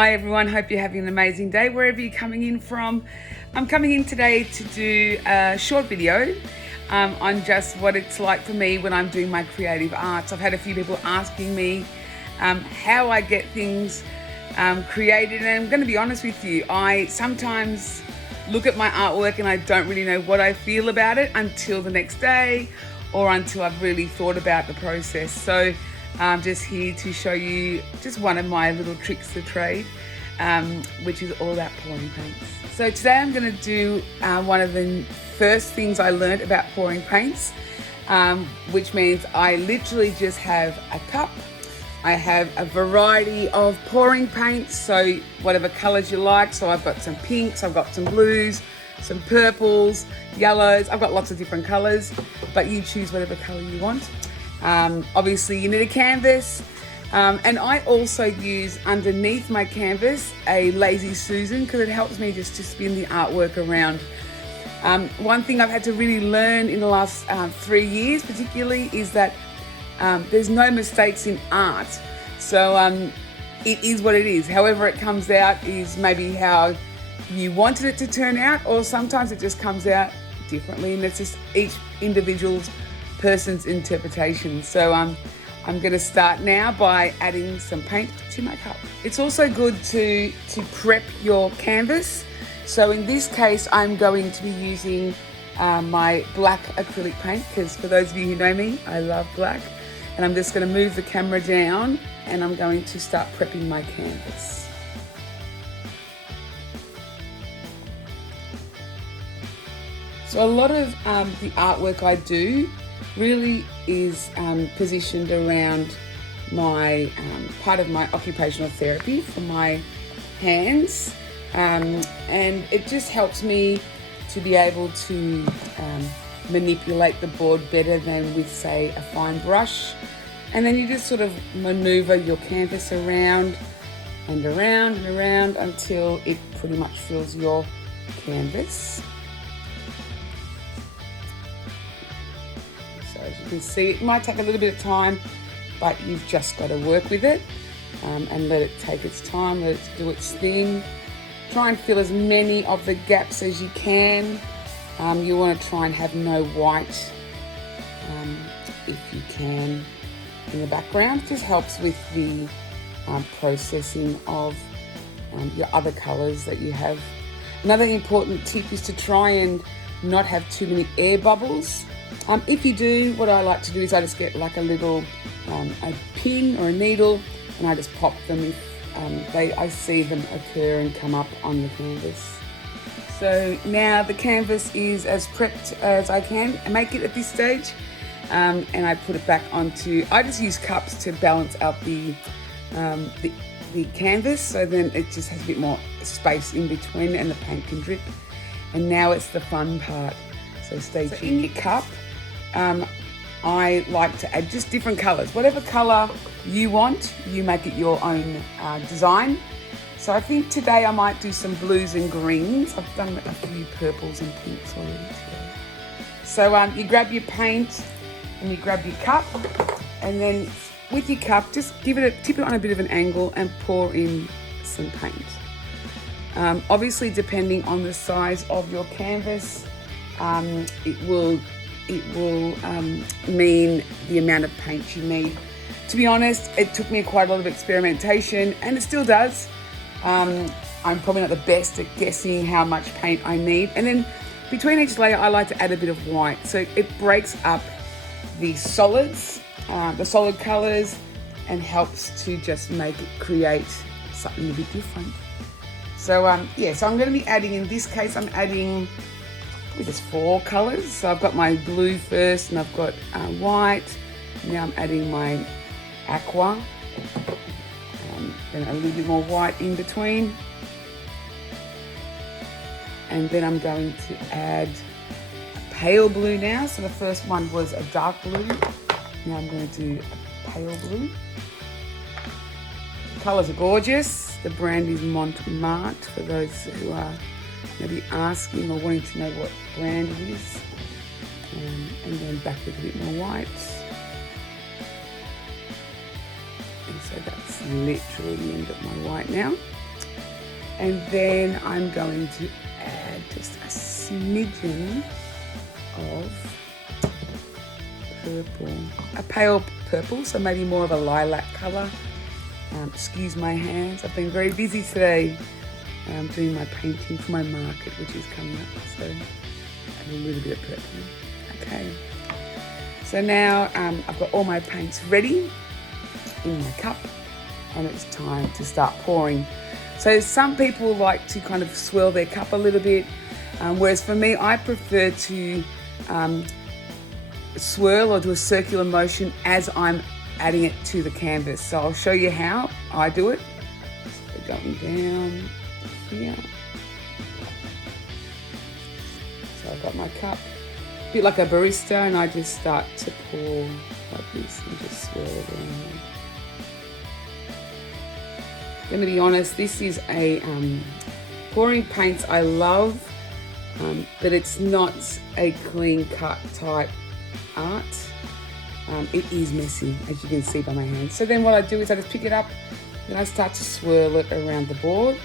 Hi everyone, hope you're having an amazing day wherever you're coming in from. I'm coming in today to do a short video on just what it's like for me when I'm doing my creative arts. I've had a few people asking me how I get things created, and I'm going to be honest with you, I sometimes look at my artwork and I don't really know what I feel about it until the next day or until I've really thought about the process. So I'm just here to show you just one of my little tricks of the trade, which is all about pouring paints. So today I'm going to do one of the first things I learned about pouring paints, which means I literally just have a cup. I have a variety of pouring paints, so whatever colors you like. So I've got some pinks, I've got some blues, some purples, yellows. I've got lots of different colors, but you choose whatever color you want. Obviously you need a canvas, and I also use underneath my canvas a Lazy Susan because it helps me just to spin the artwork around. One thing I've had to really learn in the last 3 years particularly is that there's no mistakes in art. So it is what it is. However it comes out is maybe how you wanted it to turn out, or sometimes it just comes out differently, and it's just each individual's person's interpretation. So I'm going to start now by adding some paint to my cup. It's also good to prep your canvas. So in this case, I'm going to be using my black acrylic paint, because for those of you who know me, I love black. And I'm just going to move the camera down and I'm going to start prepping my canvas. So a lot of the artwork I do really is positioned around my part of my occupational therapy for my hands, and it just helps me to be able to manipulate the board better than with, say, a fine brush. And then you just sort of maneuver your canvas around and around and around until it pretty much fills your canvas. So as you can see, it might take a little bit of time, but you've just got to work with it and let it take its time, let it do its thing. Try and fill as many of the gaps as you can. You want to try and have no white, if you can, in the background. It just helps with the processing of your other colours that you have. Another important tip is to try and not have too many air bubbles. If you do, what I like to do is I just get like a little a pin or a needle, and I just pop them if I see them occur and come up on the canvas. So now the canvas is as prepped as I can make it at this stage, and I put it back onto, I just use cups to balance out the canvas, so then it just has a bit more space in between and the paint can drip. And now it's the fun part, so stay tuned. In your cup, I like to add just different colours. Whatever colour you want, you make it your own design. So I think today I might do some blues and greens. I've done a few purples and pinks already today. So you grab your paint and you grab your cup, and then with your cup, just tip it on a bit of an angle and pour in some paint. Obviously, depending on the size of your canvas, it will mean the amount of paint you need. To be honest, it took me quite a lot of experimentation, and it still does. I'm probably not the best at guessing how much paint I need. And then between each layer, I like to add a bit of white. So it breaks up the solids, the solid colors, and helps to just make it create something a bit different. So yeah, so I'm going to be adding, in this case, I'm adding just 4 colors. So I've got my blue first, and I've got white. Now I'm adding my aqua. Then a little bit more white in between, and then I'm going to add a pale blue now. So the first one was a dark blue, now I'm going to do a pale blue. The colours are gorgeous. The brand is Montmartre, for those who are maybe asking or wanting to know what brand it is. And then back with a bit more white. And so that's literally the end of my white now. And then I'm going to add just a smidgen of purple, a pale purple, so maybe more of a lilac colour. Excuse my hands, I've been very busy today doing my painting for my market, which is coming up, so add a little bit of purple. Okay, so now I've got all my paints ready in my cup, and it's time to start pouring. So some people like to kind of swirl their cup a little bit, whereas for me, I prefer to swirl or do a circular motion as I'm adding it to the canvas. So I'll show you how I do it. So going down here. So I've got my cup, a bit like a barista, and I just start to pour like this and just swirl it around. Let me be honest, this is a pouring paints I love, but it's not a clean cut type art. It is messy, as you can see by my hands. So then what I do is I just pick it up and I start to swirl it around the board.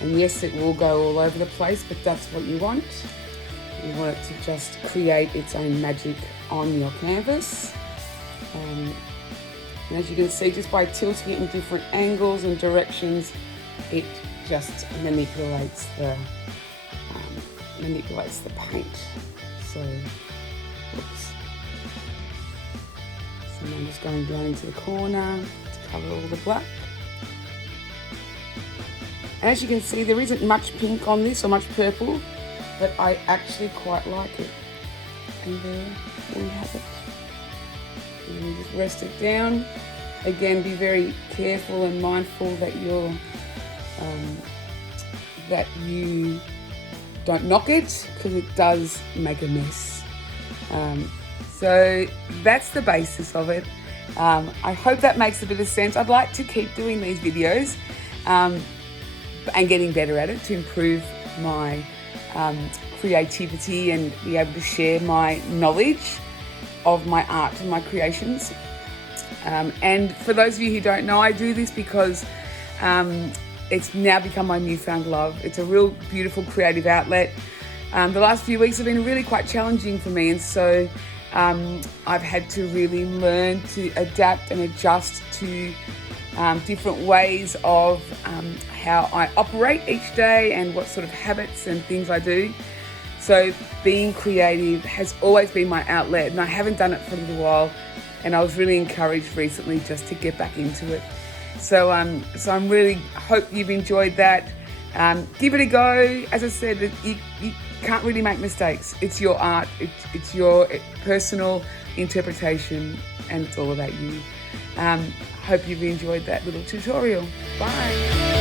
And yes, it will go all over the place, but that's what you want. You want it to just create its own magic on your canvas. And as you can see, just by tilting it in different angles and directions, it just manipulates the paint. So, oops. So I'm just going down into the corner to cover all the black. And as you can see, there isn't much pink on this or much purple, but I actually quite like it. And there we have it. And you just rest it down. Again, be very careful and mindful that you don't knock it, because it does make a mess. So that's the basis of it. I hope that makes a bit of sense. I'd like to keep doing these videos and getting better at it to improve my creativity and be able to share my knowledge of my art and my creations. And for those of you who don't know, I do this because it's now become my newfound love. It's a real beautiful creative outlet. The last few weeks have been really quite challenging for me, and so I've had to really learn to adapt and adjust to different ways of how I operate each day and what sort of habits and things I do. So being creative has always been my outlet, and I haven't done it for a little while, and I was really encouraged recently just to get back into it. So I'm really hope you've enjoyed that. Give it a go. As I said, you can't really make mistakes. It's your art. It's your personal interpretation, and it's all about you. Hope you've enjoyed that little tutorial. Bye.